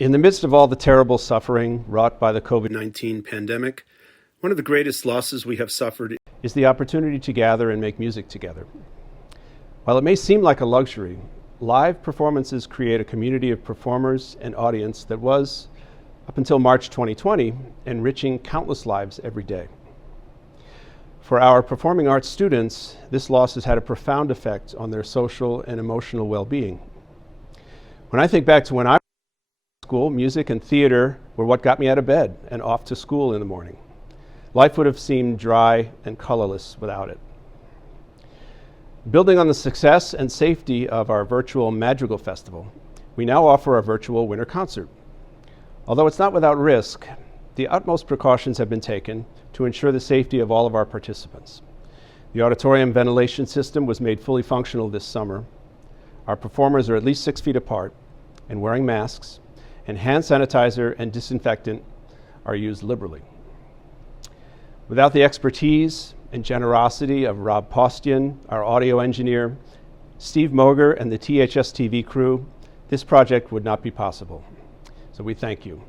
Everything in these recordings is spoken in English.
In the midst of all the terrible suffering wrought by the COVID-19 pandemic, one of the greatest losses we have suffered is the opportunity to gather and make music together. While it may seem like a luxury, live performances create a community of performers and audience that was, up until March 2020, enriching countless lives every day. For our performing arts students, this loss has had a profound effect on their social and emotional well-being. When I think back to when I was in school, music and theater were what got me out of bed and off to school in the morning. Life would have seemed dry and colorless without it. Building on the success and safety of our virtual Madrigal Festival, we now offer a virtual winter concert. Although it's not without risk, the utmost precautions have been taken to ensure the safety of all of our participants. The auditorium ventilation system was made fully functional this summer. Our performers are at least 6 feet apart and wearing masks, and hand sanitizer and disinfectant are used liberally. Without the expertise and generosity of Rob Postian, our audio engineer, Steve Moger, and the THS TV crew, this project would not be possible. So we thank you.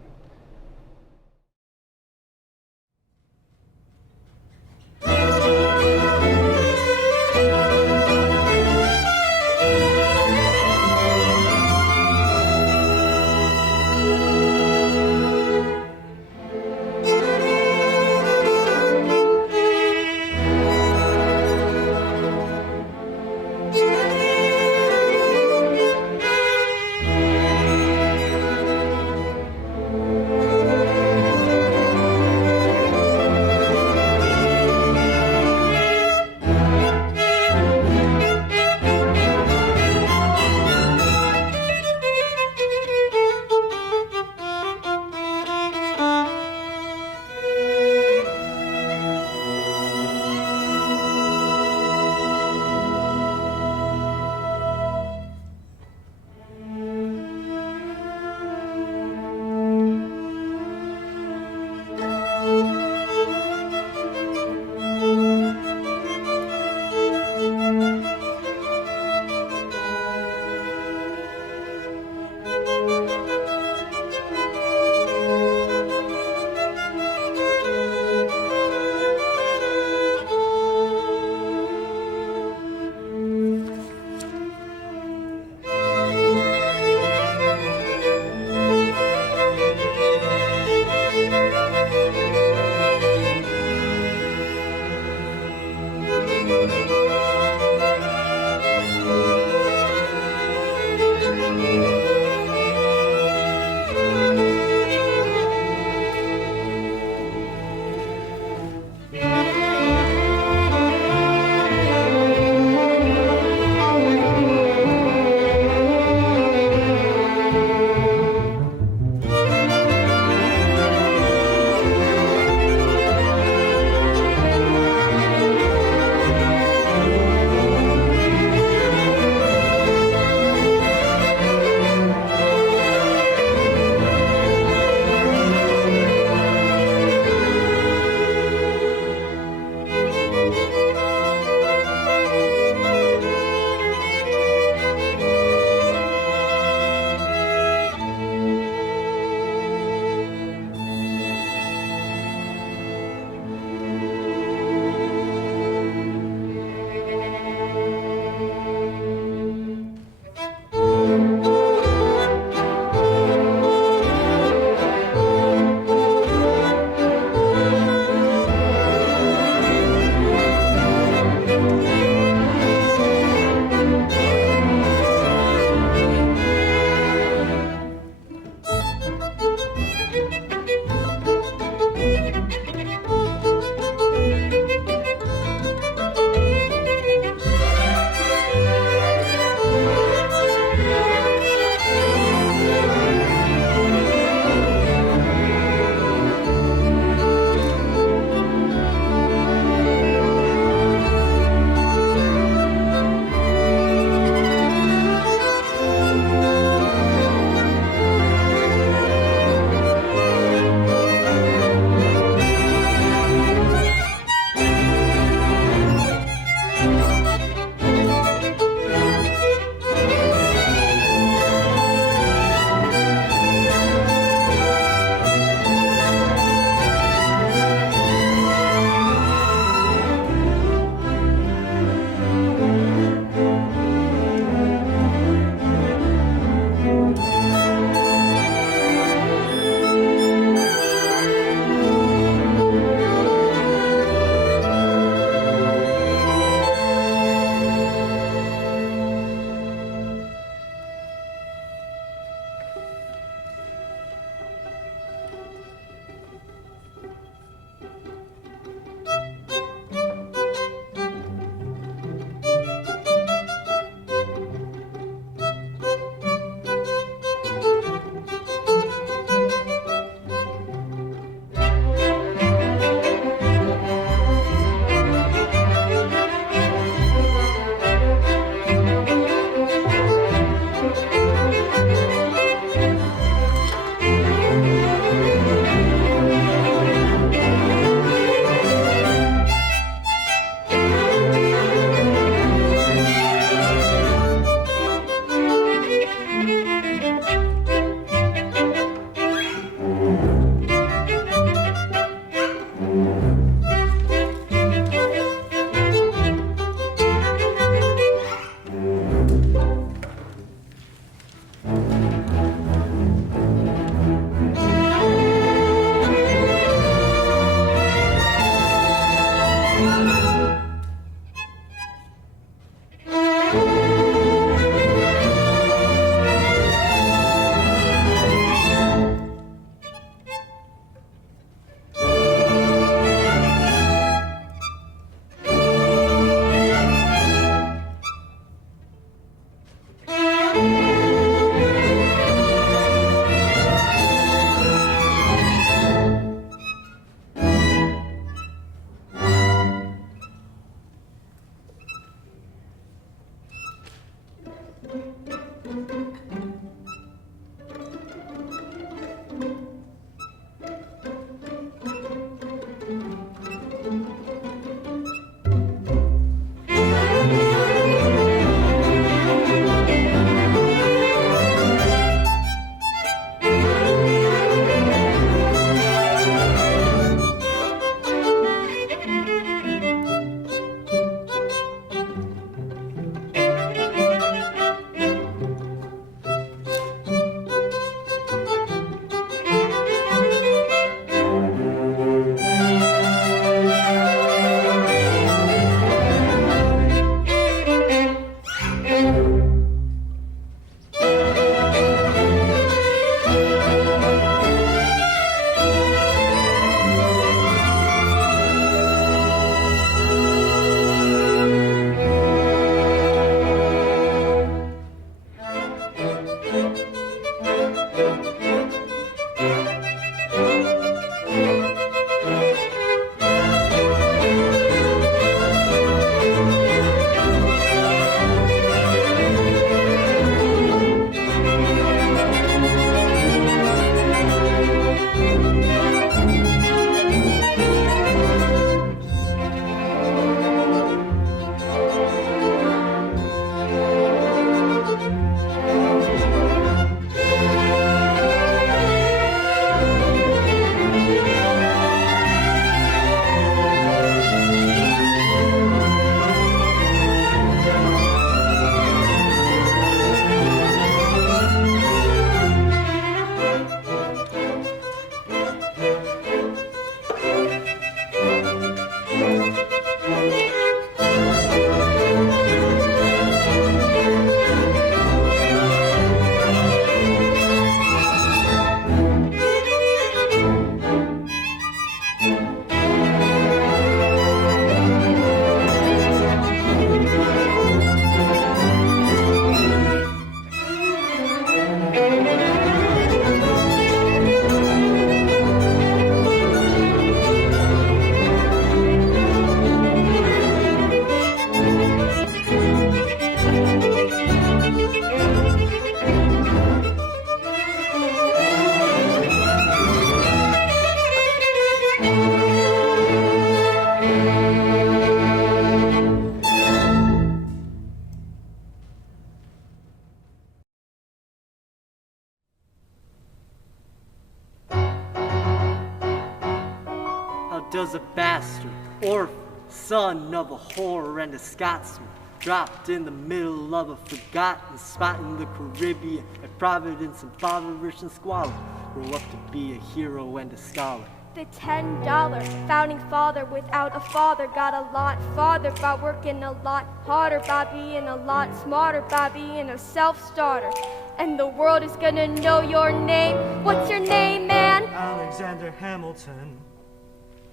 does a bastard, orphan, son of a whore and a Scotsman, dropped in the middle of a forgotten spot in the Caribbean, at Providence, impoverished and squalid, grow up to be a hero and a scholar. The $10 founding father without a father got a lot farther by working a lot harder, by being a lot smarter, by being a self-starter. And the world is gonna know your name. What's your name, man? Alexander Hamilton.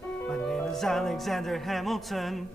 My name is Alexander Hamilton.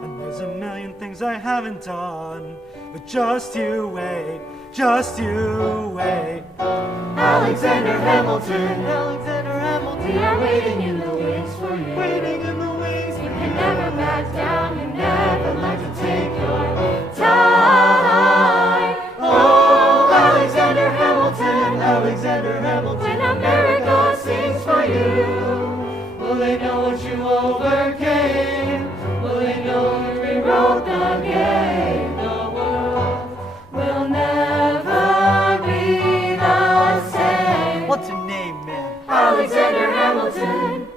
And there's a million things I haven't done. But just you wait, just you wait. Alexander Hamilton. Alexander Hamilton. We are waiting in the wings for you. Waiting in the wings. You can never back down. You never like to take your time. Oh, Alexander Hamilton. Alexander Hamilton. When America sings for you, will they know what you overcame? Will they know you rewrote the game? The world will never be the same. What's your name, man? Alexander Hamilton.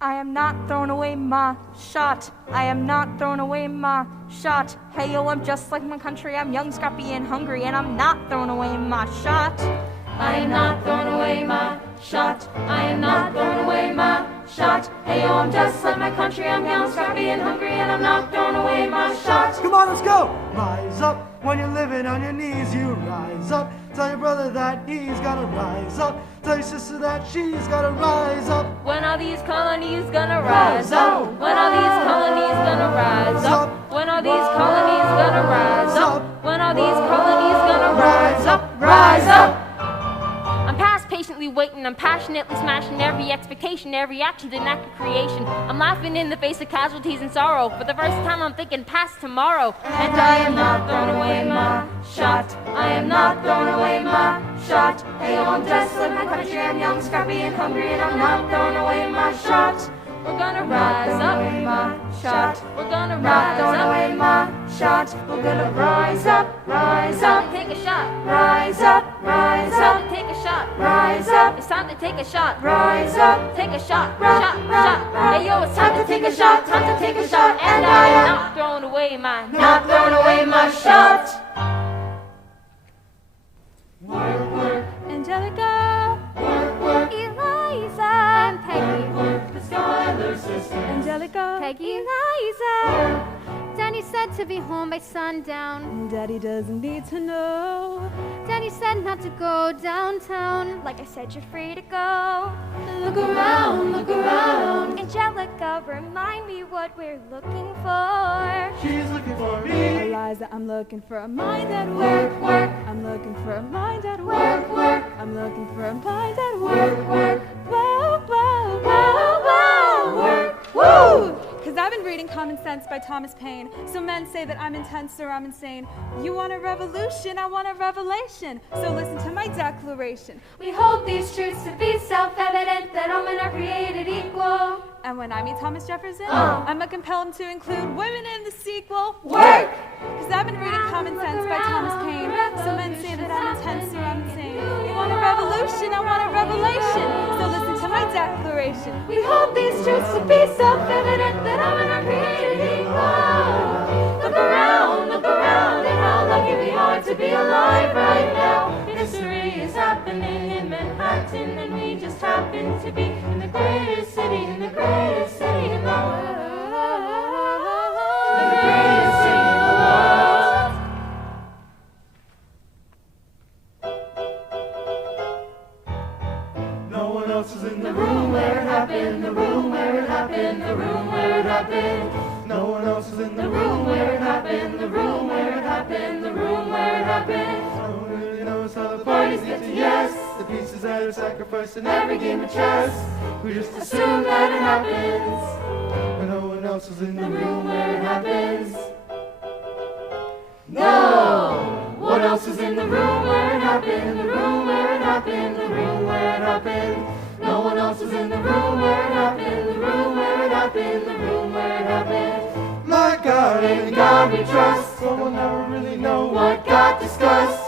I am not throwing away my shot. I am not throwing away my shot. Hey yo, I'm just like my country. I'm young, scrappy, and hungry, and I'm not throwing away my shot. I am not throwing away my shot. I am not throwing away Hey yo, I'm just like my country, I'm young, scrappy and hungry, and I'm not throwing away my shot. Come on, let's go! Rise up. When you're living on your knees, you rise up. Tell your brother that he's gotta rise up. Tell your sister that she's gotta rise up. When are these colonies gonna rise up? When are these colonies gonna rise up? When are these colonies gonna rise up? When are these colonies gonna rise up? Rise up! I'm past patiently waiting, I'm passionately smashing every expectation, every action's an act of creation. I'm laughing in the face of casualties and sorrow. For the first time I'm thinking past tomorrow. And I am not throwing away my shot. I am not throwing away my shot. Hey yo, I'm just like my country, I'm young, scrappy and hungry, and I'm not throwing away my shot. We're gonna rise up, my shot. We're gonna rise up, away my shot. We're gonna rise up, and take a shot. Rise up, and take a shot. Rise up, it's time to take a shot. Rise up, take a shot, shot. Hey yo, it's time to take a shot, and I am not throwing away my shot. Work, Angelica, work, Eliza, and Peggy. work, the Schuyler sisters. Angelica, Peggy, Eliza. Danny said to be home by sundown. Daddy doesn't need to know. Danny said not to go downtown. Like I said, you're free to go. Look around, look around. Angelica, remind me what we're looking for. She's looking for me. Eliza, I'm looking for a mind at Work, work, I'm looking for a mind at work, work. I'm looking for a mind at Work. Whoa, whoa, Whoa, work, woo! Cause I've been reading Common Sense by Thomas Paine. So men say that I'm intense or I'm insane. You want a revolution, I want a revelation. So listen to my declaration. We hold these truths to be self-evident, that all men are created equal. And when I meet Thomas Jefferson, I'm gonna compel him to include women in the sequel. Work! Cause I've been reading Common Sense by Thomas Paine. So men say that I'm intense or I'm insane. You want a revolution, I want a revelation. So listen to my declaration. We hold these truths to be self-evident, that all men are created equal. Look around, and how lucky we are to be alive right now. History is happening in Manhattan, and we just happen to be in the greatest city in the greatest city in the world. The greatest city in the world. No one else is in The room where it happened, the room where it happened, the room where it happened. No one else is in The room where it happened, the room where it happened, the room where it happened. No one really knows how the Parties get to yes, the pieces that are sacrificed in every game of chess. We just Assume that it happens, but no one else is in the room where it happens. No! What else is in the room where it happened, the room where it happened, the room where it happened? No one else is in the room where it happened, the room where it happened, the room where it happened. My God, In God we trust. so we'll never really know What got discussed?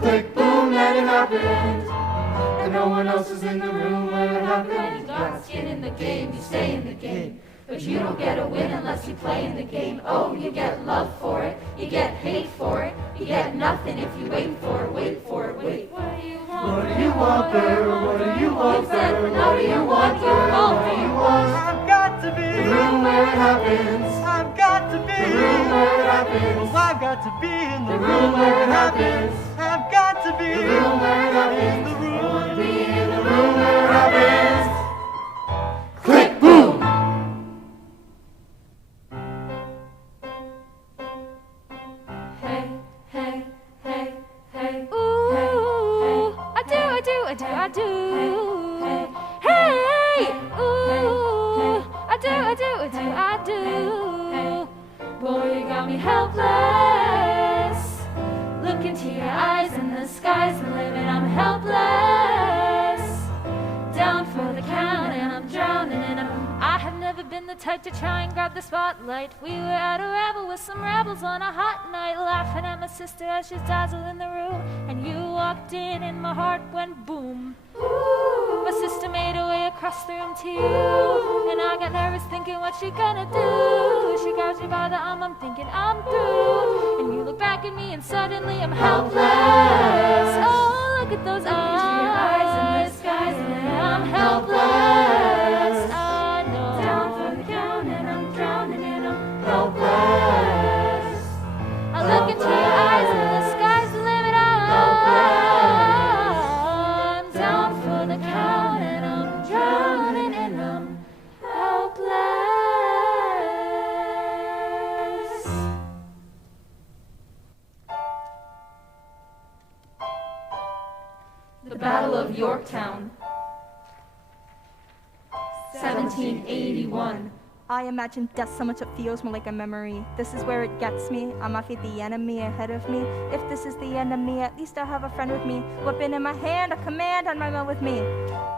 Click, boom, then it happened. And no one else is in the room where it happened. You got skin in the game, you stay in the game. But you don't get a win unless you play in the game. Oh, you get love for it, you get hate for it. You get nothing if you wait for it, wait for it, wait. What do you want? What do you want, girl? What do you want, You said, girl? what do you want, girl? What do you want? I've got to be The room where it happens. I've got to be The room where it happens. I've got to be in The room where it happens. I've got to be The room where it happens. The room. Be in the room where it happens. Click, boom. Hey, hey, hey, hey. Ooh, I do. Hey, ooh, I do. Boy, you got me helpless. Look into your eyes and the sky's the limit. I'm helpless. Down for the count and I'm drowning in 'em. I have never been the type to try and grab the spotlight. We were at a revel with some rebels on a hot night, laughing at my sister as she's dazzled in the room. And you walked in and my heart went boom. My sister made her way across the room to you, and I got nervous thinking what she gonna do. She grabs me by the arm, I'm thinking I'm through, and you look back at me and suddenly I'm helpless. Oh, look at those eyes and the skies, and I'm helpless. I know Yorktown. 1781. I imagine death so much it feels more like a memory. This is where it gets me. I'm afraid the enemy ahead of me. If this is the enemy, at least I have a friend with me. Weapon in my hand, a command on my mouth with me.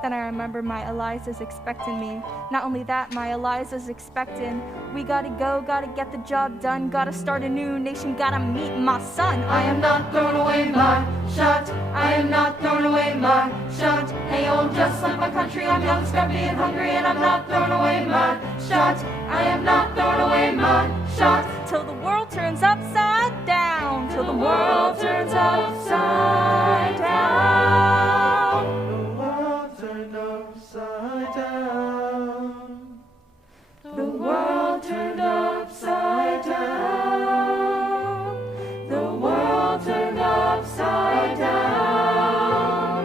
Then I remember my Eliza's expecting me. Not only that, my Eliza's expecting. We gotta go, gotta get the job done. Gotta start a new nation, gotta meet my son. I am not throwing away my shot. I am not throwing away my shot. Hey, old, just like my country, I'm young, scrappy, and hungry, and I'm not throwing away my shot. I am not throwing away my shot. Till the world turns upside down. Till the world turns upside down. The world turned upside down. The world turned upside down. The world turned upside down.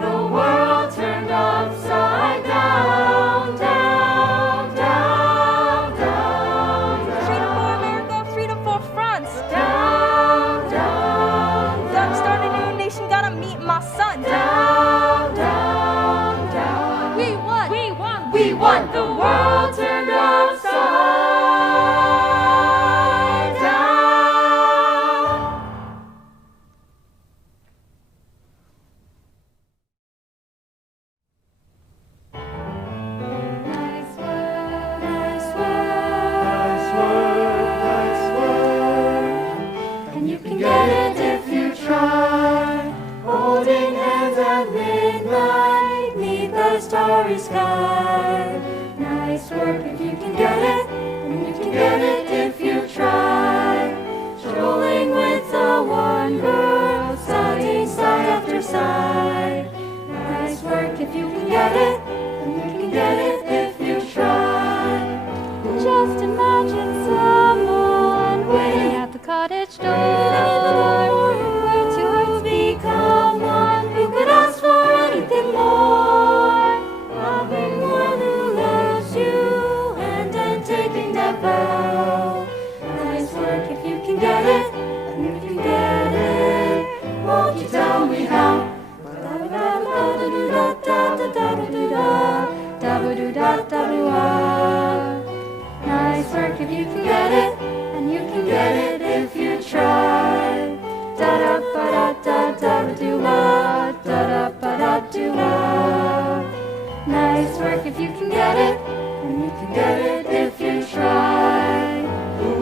The world turned upside down, down, down, down, Freedom for America, freedom for France. down, down, Gotta start a new nation, gotta meet my son. down, down, down. We won. We won. We won. The world turned upside down. Nice work, nice work, nice work. And you can get it if you try. Holding hands at midnight, neath the starry sky. Nice work if you can get it, and you can get it if you try. Strolling with the one girl, sighing side after side. Nice work if you can get it, and you can get it if you try. Just imagine someone waiting at the cottage door, where two hearts become one. Who could ask for anything more? Having one who loves you, and then taking that vow. Nice work if you can get it, and you can get it. Won't you tell me how? Nice work if you can get it, and you can get it if you try. Da da ba da da da do da da ba da do da. Nice work if you can get it, and you can get it if you try.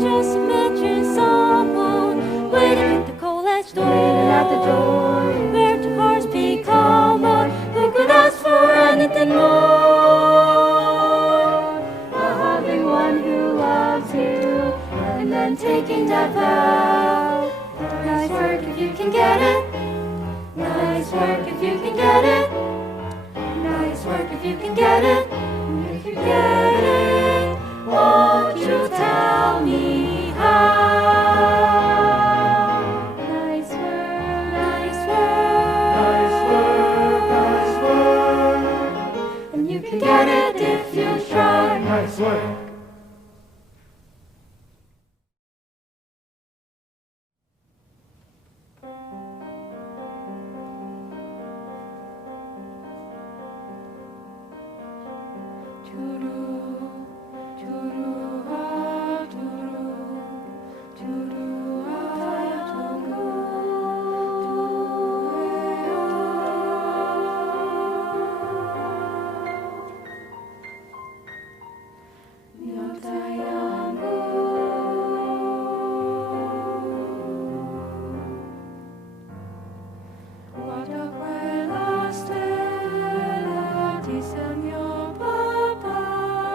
Just imagine someone waiting at the college door, where two hearts become one. Who could ask for anything more? Having one who loves you, and then taking that vow. Nice work if you can get it. Nice work if you can get it. Nice work if you can get it. You can get it. Won't you tell me how? Nice work, nice work, nice work, nice work. And you can get it if you try. Nice work. Guarda quella stella, ti segno papà, guarda quella stella, ti segno papà. Nice work if you can get it, and you can get it if you try. Strolling with the one girl, sighing side after side. Nice work if you can get it, and you can get it if you try. Just imagine someone waiting at the college door, where two hearts become one. Who could ask for anything more? Having one who loves you, and then taking that vow. Nice work if you can get it, and you can get it if you try. Just imagine someone waiting at the college door, where two hearts become one. Who could ask for anything more? Having one who loves you, and then taking that vow. Nice work if you can get it, and you can get it if you try. Strolling with the one girl, sighing side after side. Nice work if you can get it, and you can get it if you try. Just imagine someone waiting at the college door,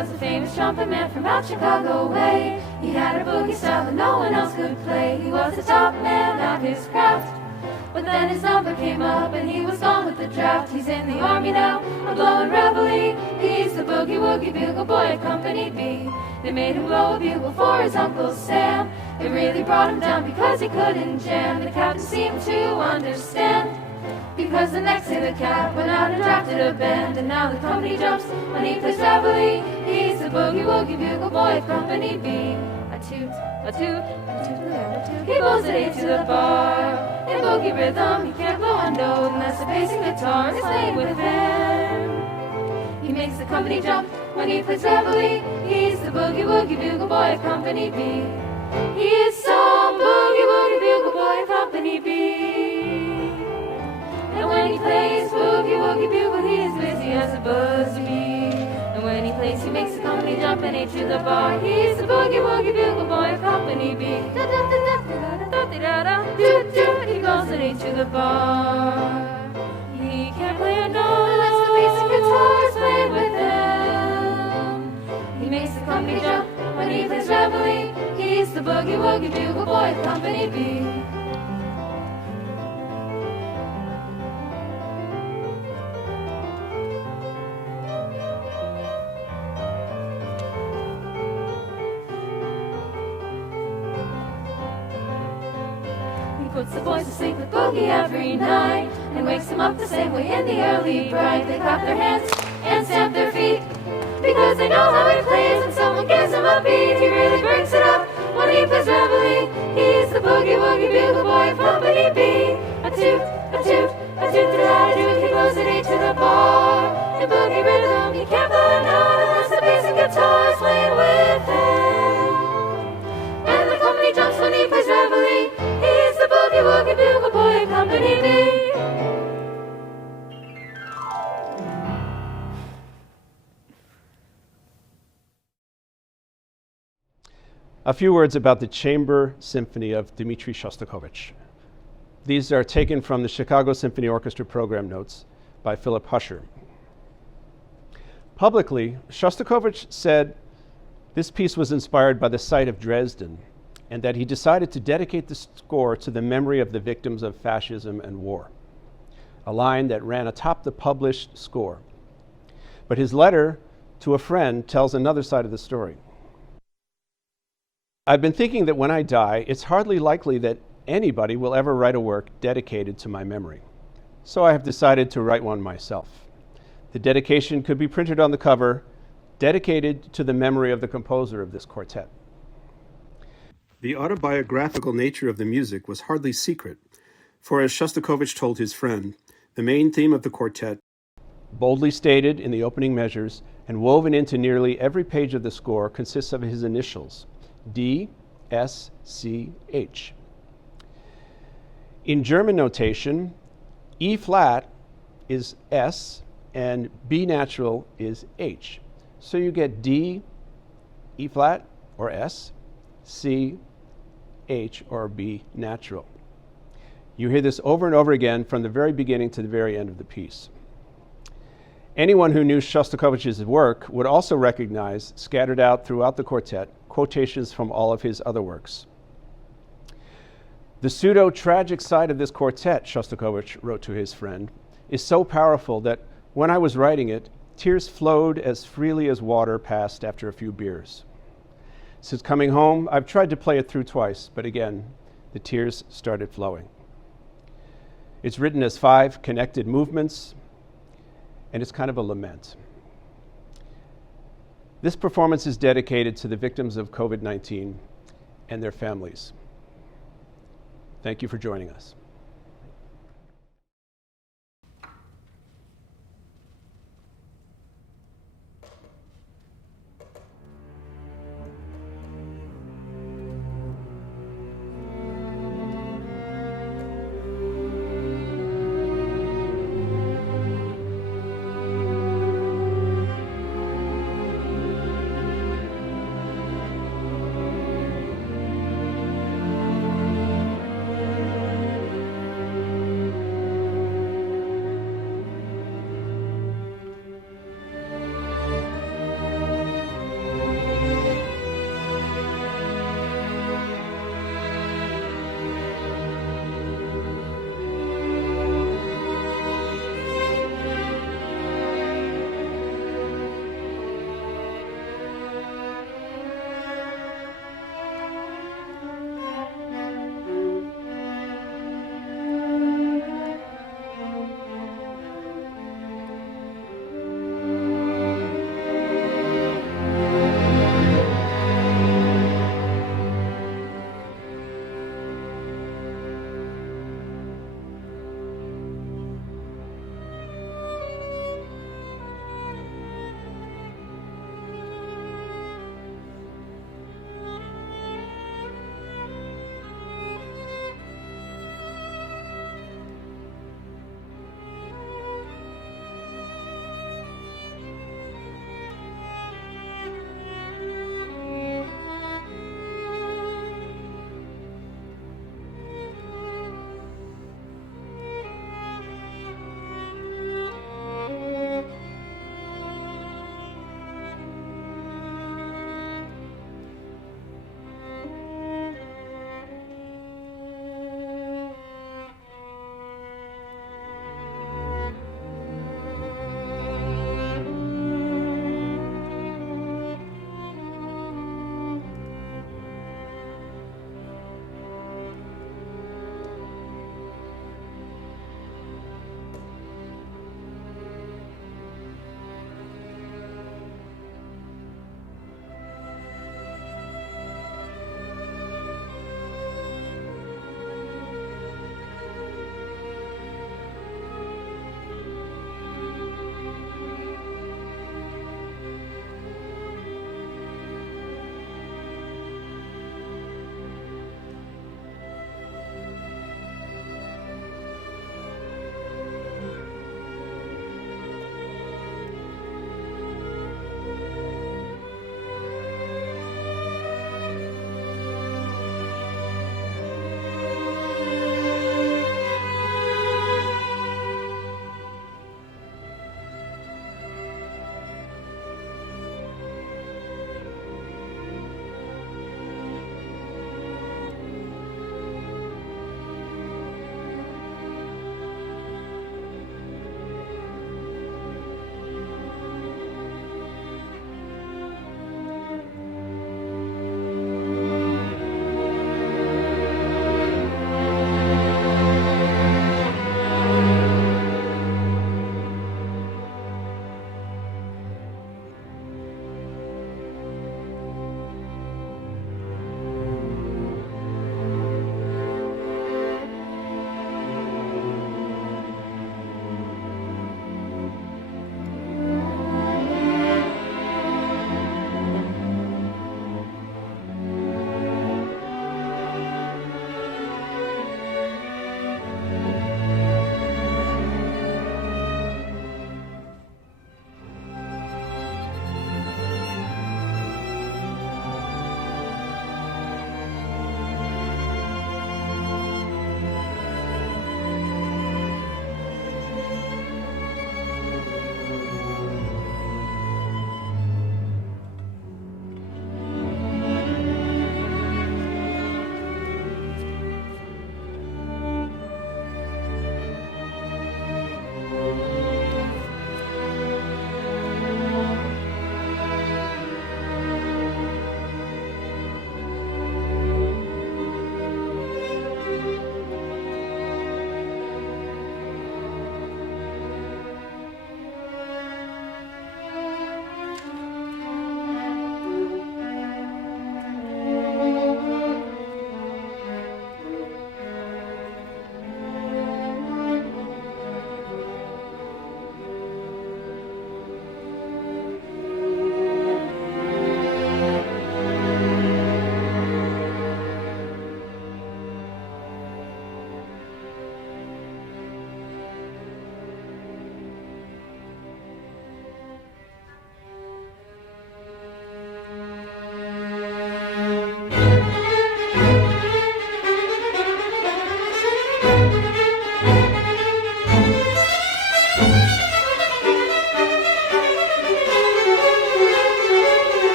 was a famous trumpet man from out Chicago way. He had a boogie style that no one else could play. He was the top man at his craft. But then his number came up and he was gone with the draft. He's in the army now, a blowing reveille. He's the boogie woogie bugle boy at Company B. They made him blow a bugle for his Uncle Sam. It really brought him down because he couldn't jam. The captain seemed to understand, because the next day the cap went out and drafted a band. And now the company jumps when he plays reveille. He's the boogie woogie bugle boy at Company B. A toot, a toot, a toot, a toot. He blows it 8 to the bar. In boogie rhythm, he can't blow a note unless the bass and guitar is played with him. He makes the company jump when he plays reveille. He's the boogie woogie bugle boy at Company B. He's some boogie woogie bugle boy at Company B. And when he plays boogie woogie bugle, he is busy as a buzzy. And when he plays, he makes the company jump and 8 to the bar. He's the boogie woogie bugle boy at Company B. Da da da da da da da da da. Doot doot, he goes at 8 to the bar. He can't play a note unless the bass and guitar is played with him. He makes the company jump when he plays reveille. He's the boogie woogie bugle boy at Company B. Puts the boys to sleep with boogie every night and wakes them up the same way in the early bright. They clap their hands and stamp their feet because they know how he plays. When someone gives him a beat, he really breaks it up when he plays reveille. He's the boogie woogie bugle boy of Company B. A toot, a toot, a toot, a toot. He blows it 8 to the bar. In boogie rhythm, he can't blow a note unless the bass and guitar is playing with him. And the company jumps when he plays reveille. He's the boogie woogie bugle boy at Company B. A few words about the Chamber Symphony of Dmitri Shostakovich. These are taken from the Chicago Symphony Orchestra program notes by Philip Huscher. Publicly, Shostakovich said this piece was inspired by the sight of Dresden, and that he decided to dedicate the score to the memory of the victims of fascism and war, a line that ran atop the published score. But his letter to a friend tells another side of the story. I've been thinking that when I die, it's hardly likely that anybody will ever write a work dedicated to my memory. So I have decided to write one myself. The dedication could be printed on the cover, dedicated to the memory of the composer of this quartet. The autobiographical nature of the music was hardly secret, for as Shostakovich told his friend, the main theme of the quartet, boldly stated in the opening measures and woven into nearly every page of the score, consists of his initials, D, S, C, H. In German notation, E flat is S and B natural is H. So you get D, E flat or S, C, H or B natural. You hear this over and over again from the very beginning to the very end of the piece. Anyone who knew Shostakovich's work would also recognize, scattered out throughout the quartet, quotations from all of his other works. The pseudo-tragic side of this quartet, Shostakovich wrote to his friend, is so powerful that when I was writing it, tears flowed as freely as water passed after a few beers. Since coming home, I've tried to play it through twice, but again, the tears started flowing. It's written as 5 connected movements, and it's kind of a lament. This performance is dedicated to the victims of COVID-19 and their families. Thank you for joining us.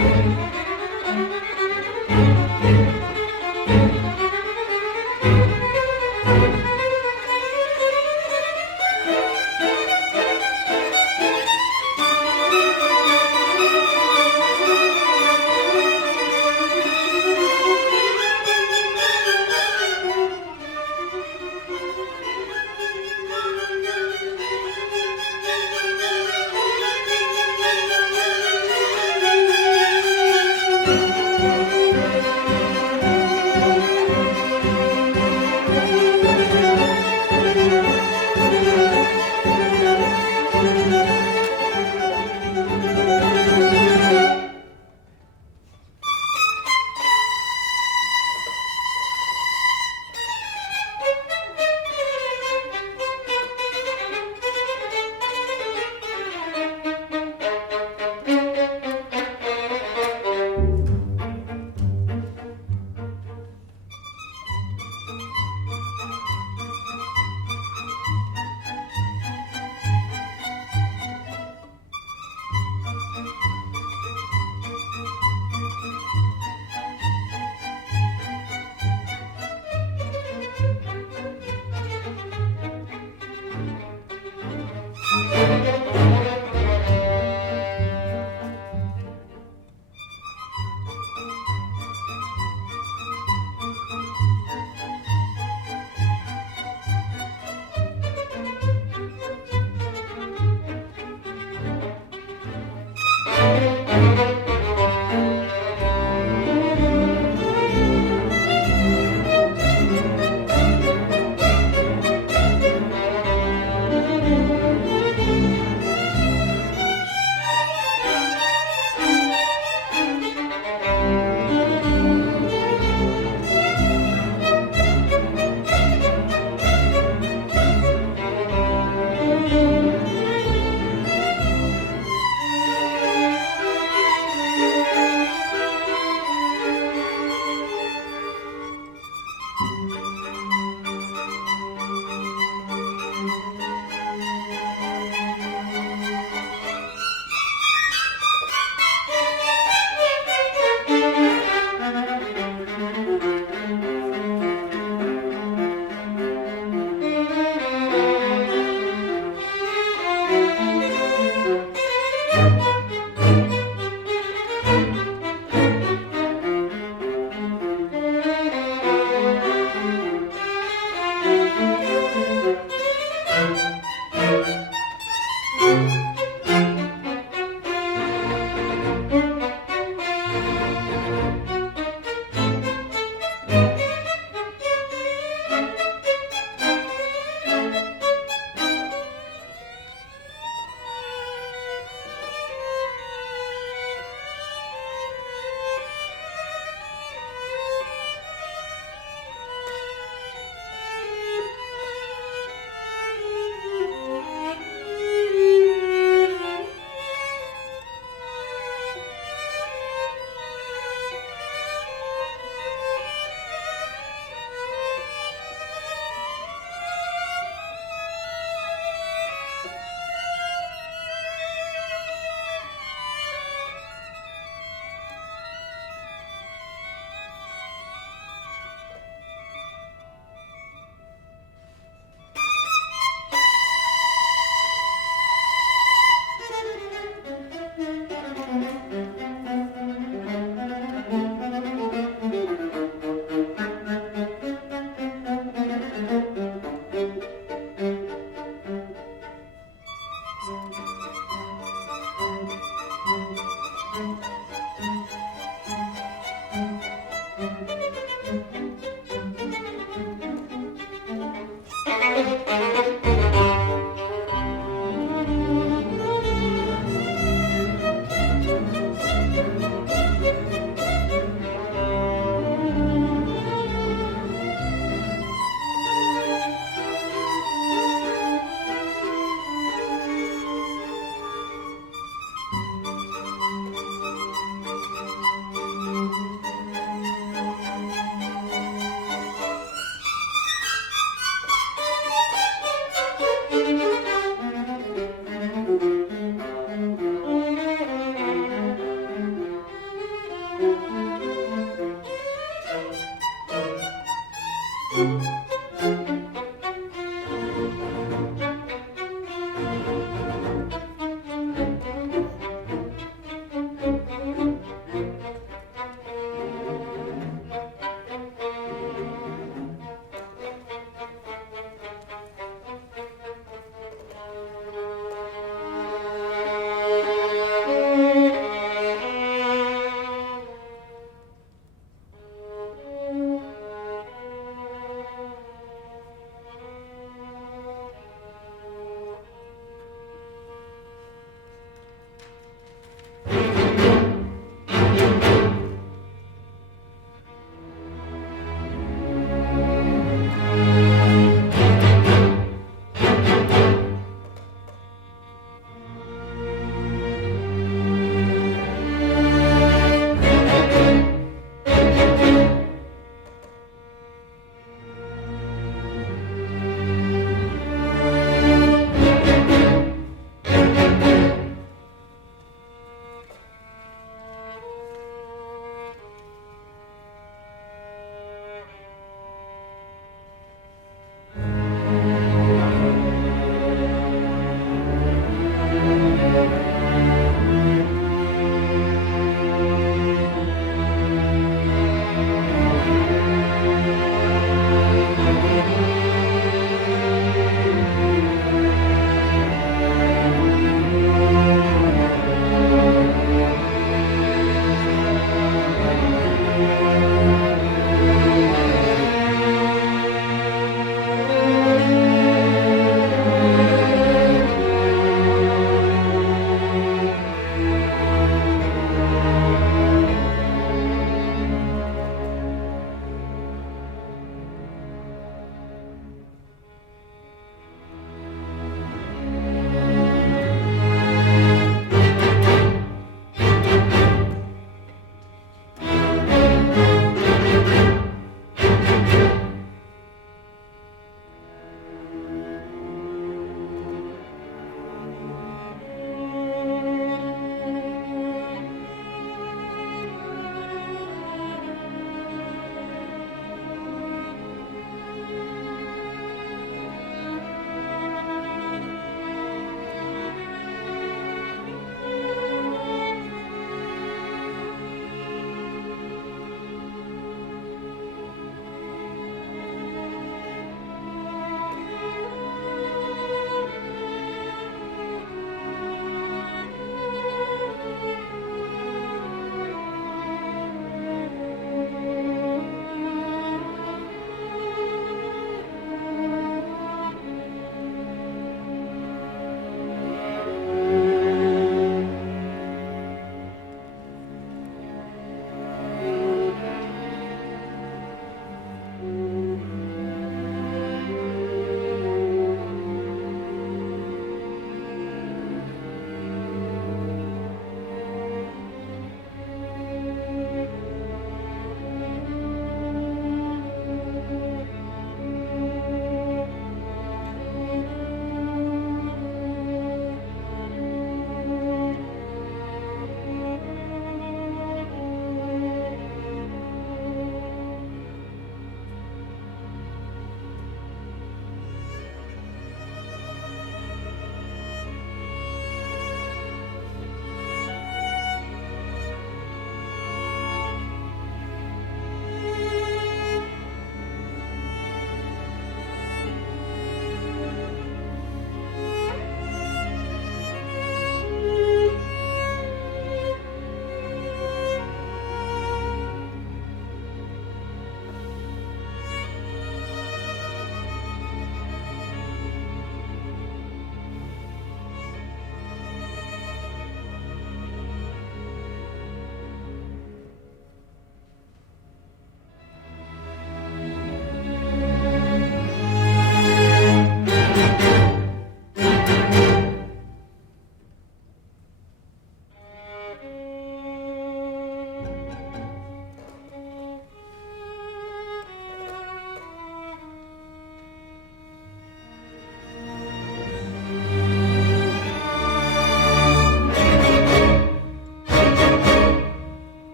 Boogie.